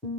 Hello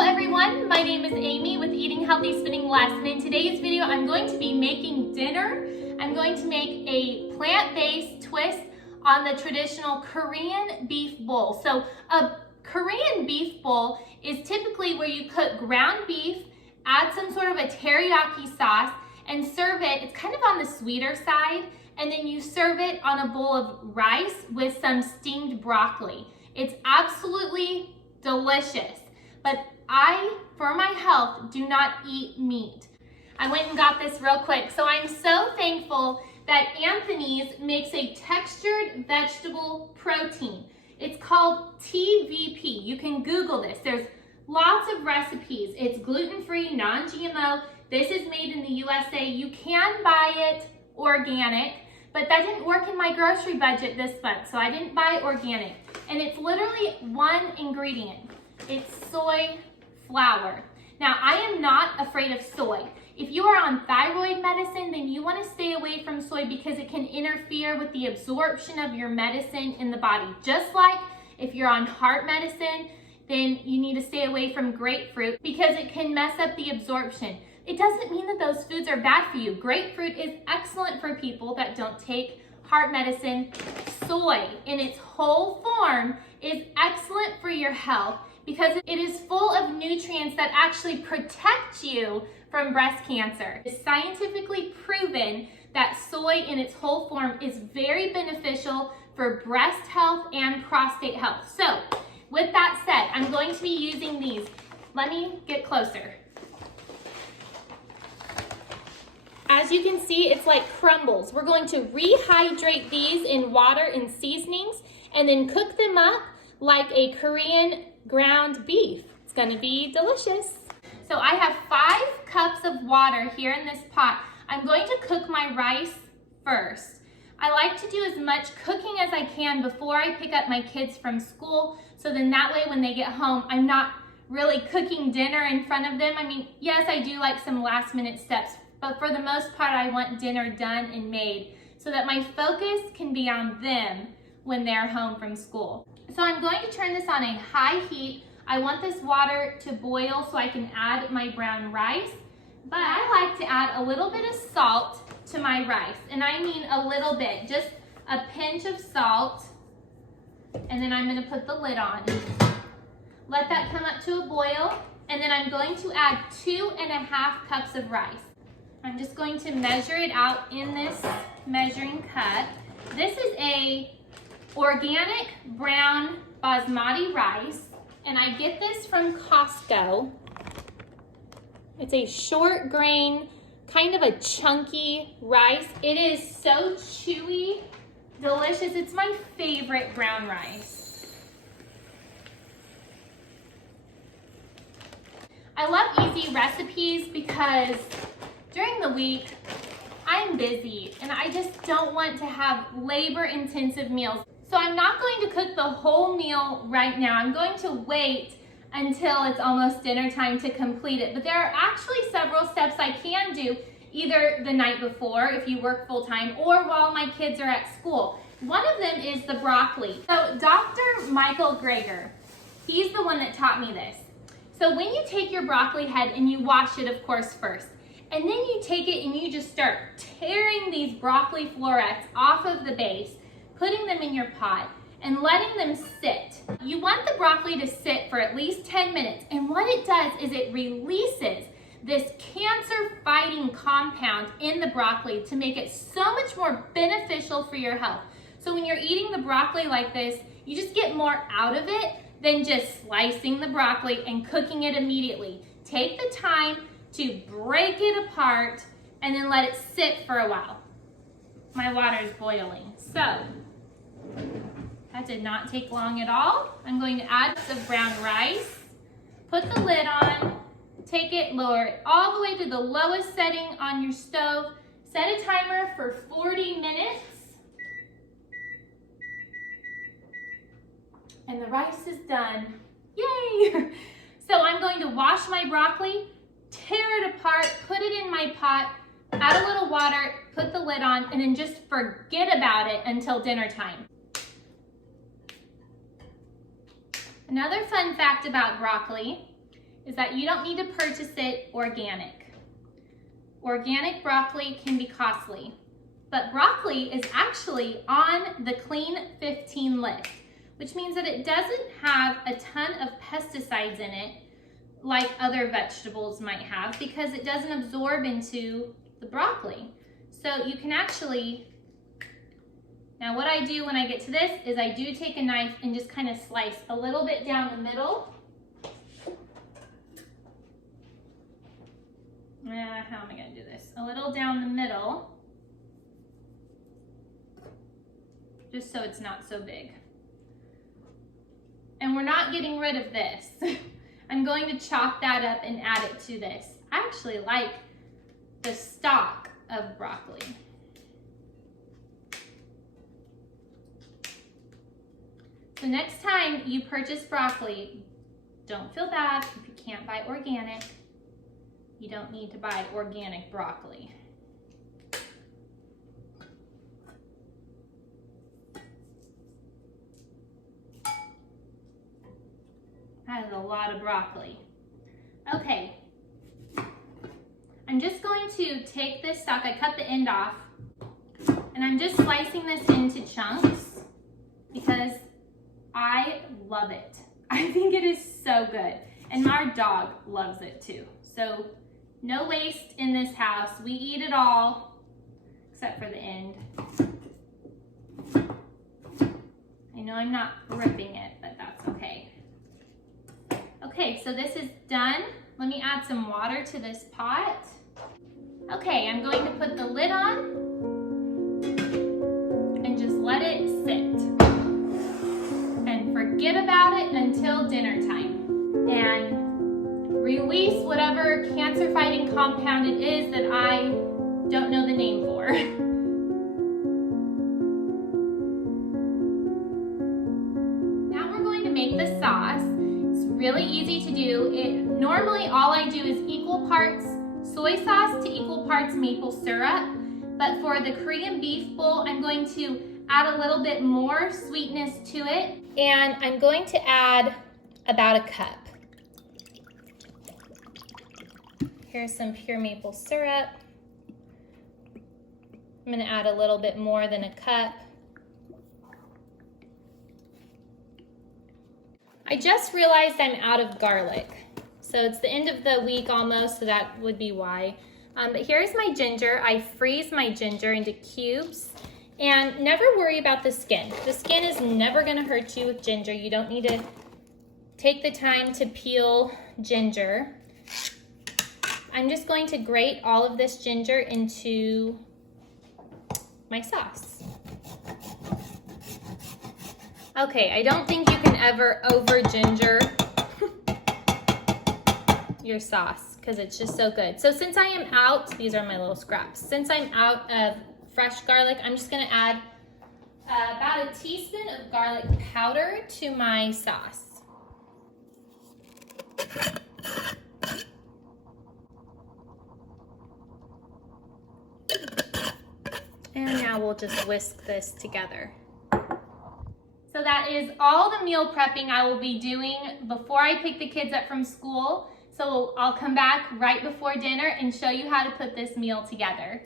everyone, my name is Amy with Eating Healthy Spinning Less, and in today's video I'm going to be making dinner. I'm going to make a plant-based twist on the traditional Korean beef bowl. So a Korean beef bowl is typically where you cook ground beef, add some sort of a teriyaki sauce, and serve it. It's kind of on the sweeter side, and then you serve it on a bowl of rice with some steamed broccoli. It's absolutely delicious. But I, for my health, do not eat meat. I went and got this real quick. So I'm so thankful that Anthony's makes a textured vegetable protein. It's called TVP. You can Google this. There's lots of recipes. It's gluten-free, non-GMO. This is made in the USA. You can buy it organic, but that didn't work in my grocery budget this month, so I didn't buy organic. And it's literally one ingredient. It's soy flour. Now, I am not afraid of soy. If you are on thyroid medicine, then you want to stay away from soy because it can interfere with the absorption of your medicine in the body. Just like if you're on heart medicine, then you need to stay away from grapefruit because it can mess up the absorption. It doesn't mean that those foods are bad for you. Grapefruit is excellent for people that don't take heart medicine. Soy in its whole form is excellent for your health because it is full of nutrients that actually protect you from breast cancer. It's scientifically proven that soy in its whole form is very beneficial for breast health and prostate health. So, with that said, I'm going to be using these. Let me get closer. As you can see, it's like crumbles. We're going to rehydrate these in water and seasonings and then cook them up like a Korean ground beef. It's gonna be delicious. So I have 5 cups of water here in this pot. I'm going to cook my rice first. I like to do as much cooking as I can before I pick up my kids from school, so then that way when they get home, I'm not really cooking dinner in front of them. I mean, yes, I do like some last minute steps, but for the most part, I want dinner done and made so that my focus can be on them when they're home from school. So I'm going to turn this on a high heat. I want this water to boil so I can add my brown rice, but I like to add a little bit of salt to my rice, and I mean a little bit, just a pinch of salt, and then I'm gonna put the lid on. Let that come up to a boil, and then I'm going to add 2.5 cups of rice. I'm just going to measure it out in this measuring cup. This is a organic brown basmati rice, and I get this from Costco. It's a short grain, kind of a chunky rice. It is so chewy, delicious. It's my favorite brown rice. I love easy recipes because during the week, I'm busy and I just don't want to have labor-intensive meals. So I'm not going to cook the whole meal right now. I'm going to wait until it's almost dinner time to complete it. But there are actually several steps I can do either the night before if you work full-time or while my kids are at school. One of them is the broccoli. So Dr. Michael Greger, he's the one that taught me this. So when you take your broccoli head and you wash it, of course, first, and then you take it and you just start tearing these broccoli florets off of the base, putting them in your pot and letting them sit. You want the broccoli to sit for at least 10 minutes, and what it does is it releases this cancer-fighting compound in the broccoli to make it so much more beneficial for your health. So when you're eating the broccoli like this, you just get more out of it than just slicing the broccoli and cooking it immediately. Take the time to break it apart and then let it sit for a while. My water is boiling. So, that did not take long at all. I'm going to add some brown rice, put the lid on, take it, lower it all the way to the lowest setting on your stove, set a timer for 40 minutes, and the rice is done. Yay! So I'm going to wash my broccoli, tear it apart, put it in my pot, add a little water, put the lid on, and then just forget about it until dinner time. Another fun fact about broccoli is that you don't need to purchase it organic. Organic broccoli can be costly, but broccoli is actually on the Clean 15 list, which means that it doesn't have a ton of pesticides in it like other vegetables might have, because it doesn't absorb into the broccoli. So you can actually, now what I do when I get to this is I do take a knife and just kind of slice a little bit down the middle. How am I going to do this? A little down the middle, just so it's not so big. And we're not getting rid of this. I'm going to chop that up and add it to this. I actually like the stalk of broccoli. So next time you purchase broccoli, don't feel bad if you can't buy organic. You don't need to buy organic broccoli. That is a lot of broccoli. Okay, I'm just going to take this stalk, I cut the end off, and I'm just slicing this into chunks because I love it. I think it is so good, and our dog loves it too. So no waste in this house. We eat it all, except for the end. I know I'm not ripping it, but that's okay. Okay, so this is done. Let me add some water to this pot. Okay, I'm going to put the lid on and just let it sit. And forget about it until dinner time. And release whatever cancer-fighting compound it is that I don't know the name for. Now we're going to make the sauce. Really easy to do. Normally all I do is equal parts soy sauce to equal parts maple syrup, but for the Korean beef bowl, I'm going to add a little bit more sweetness to it, and I'm going to add about a cup. Here's some pure maple syrup. I'm going to add a little bit more than a cup. I just realized I'm out of garlic. So it's the end of the week almost, so that would be why. But here's my ginger. I freeze my ginger into cubes. And never worry about the skin. The skin is never gonna hurt you with ginger. You don't need to take the time to peel ginger. I'm just going to grate all of this ginger into my sauce. Okay, I don't think you can ever over ginger your sauce because it's just so good. So since I am out, these are my little scraps. Since I'm out of fresh garlic, I'm just gonna add about a teaspoon of garlic powder to my sauce. And now we'll just whisk this together. So that is all the meal prepping I will be doing before I pick the kids up from school. So I'll come back right before dinner and show you how to put this meal together.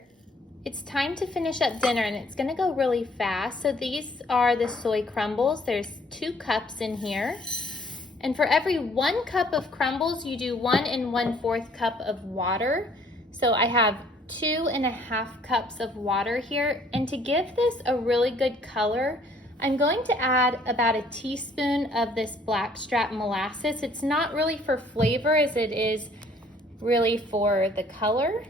It's time to finish up dinner and it's gonna go really fast. So these are the soy crumbles. There's 2 cups in here. And for every 1 cup of crumbles, you do 1 1/4 cup of water. So I have 2 1/2 cups of water here. And to give this a really good color, I'm going to add about a teaspoon of this blackstrap molasses. It's not really for flavor as it is really for the color.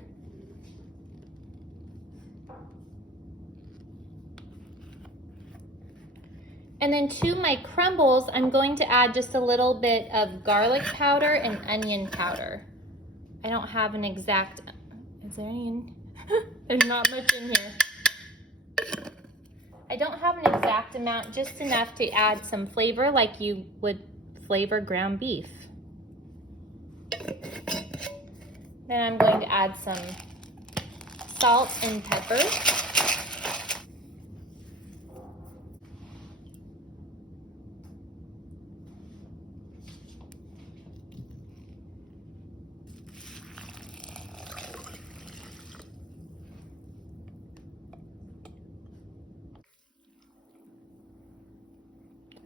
And then to my crumbles, I'm going to add just a little bit of garlic powder and onion powder. I don't have an exact, is there any in? There's not much in here. I don't have an exact amount, just enough to add some flavor like you would flavor ground beef. Then I'm going to add some salt and pepper.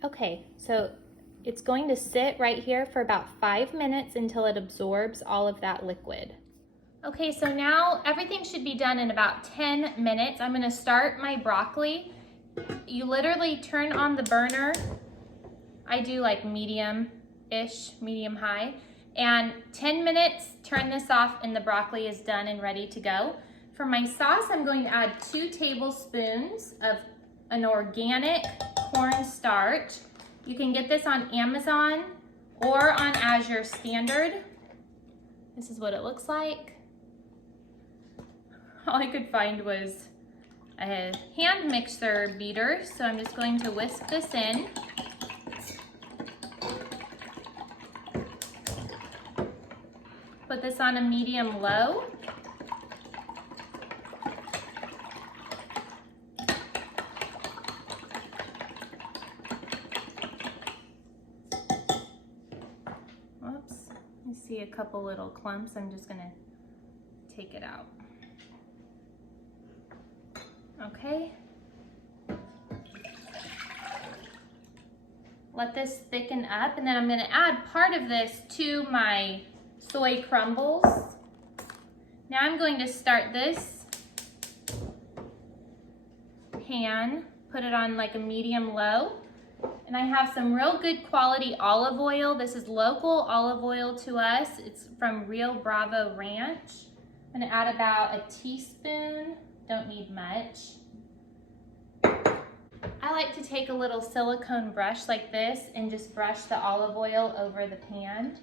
Okay, so it's going to sit right here for about 5 minutes until it absorbs all of that liquid. Okay, so now everything should be done in about 10 minutes. I'm gonna start my broccoli. You literally turn on the burner. I do like medium-ish, medium-high. And 10 minutes, turn this off and the broccoli is done and ready to go. For my sauce, I'm going to add 2 tablespoons of an organic cornstarch. You can get this on Amazon or on Azure Standard. This is what it looks like. All I could find was a hand mixer beater, so I'm just going to whisk this in. Put this on a medium-low. Whoops, I see a couple little clumps. I'm just gonna take it out. Okay. Let this thicken up, and then I'm gonna add part of this to my soy crumbles. Now I'm going to start this pan, put it on like a medium-low, and I have some real good quality olive oil. This is local olive oil to us. It's from Rio Bravo Ranch. I'm gonna add about a teaspoon. Don't need much. I like to take a little silicone brush like this and just brush the olive oil over the pan.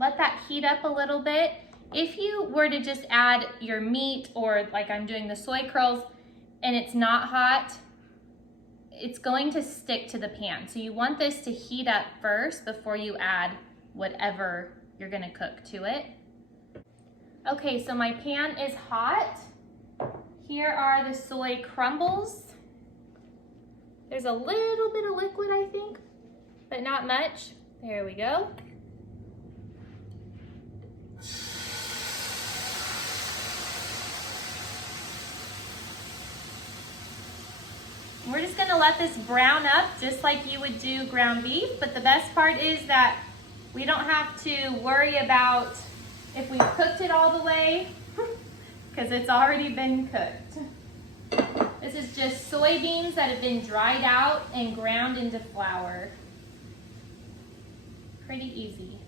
Let that heat up a little bit. If you were to just add your meat, or like I'm doing the soy curls, and it's not hot, it's going to stick to the pan. So you want this to heat up first before you add whatever you're gonna cook to it. Okay, so my pan is hot. Here are the soy crumbles. There's a little bit of liquid, I think, but not much. There we go. We're just gonna let this brown up just like you would do ground beef, but the best part is that we don't have to worry about if we've cooked it all the way, because it's already been cooked. This is just soybeans that have been dried out and ground into flour. Pretty easy.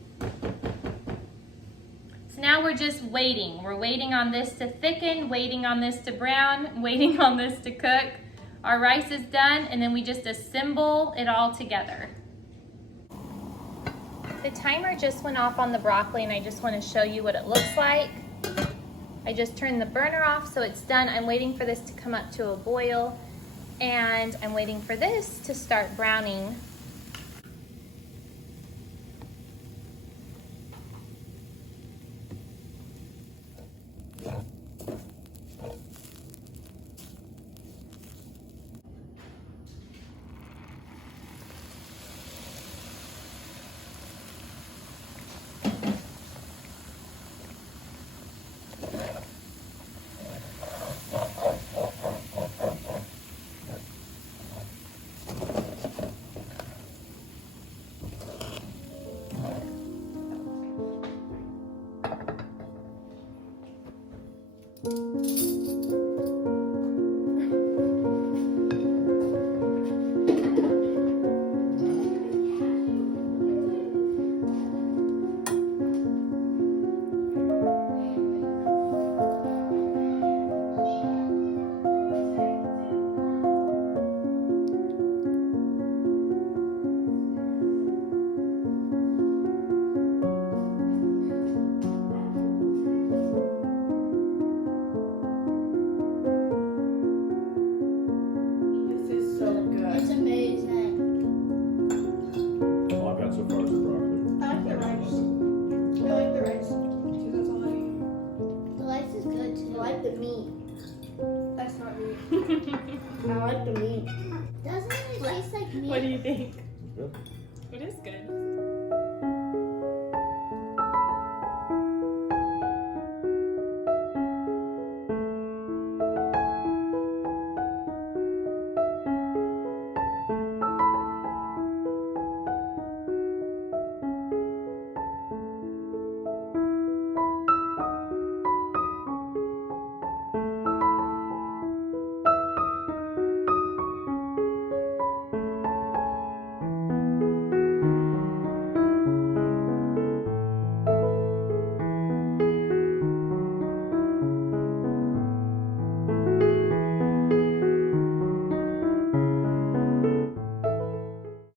So now we're just waiting. We're waiting on this to thicken, waiting on this to brown, waiting on this to cook. Our rice is done, and then we just assemble it all together. The timer just went off on the broccoli, and I just want to show you what it looks like. I just turned the burner off, so it's done. I'm waiting for this to come up to a boil, and I'm waiting for this to start browning. I like the meat. Doesn't it taste like meat? What do you think? Good. It is good.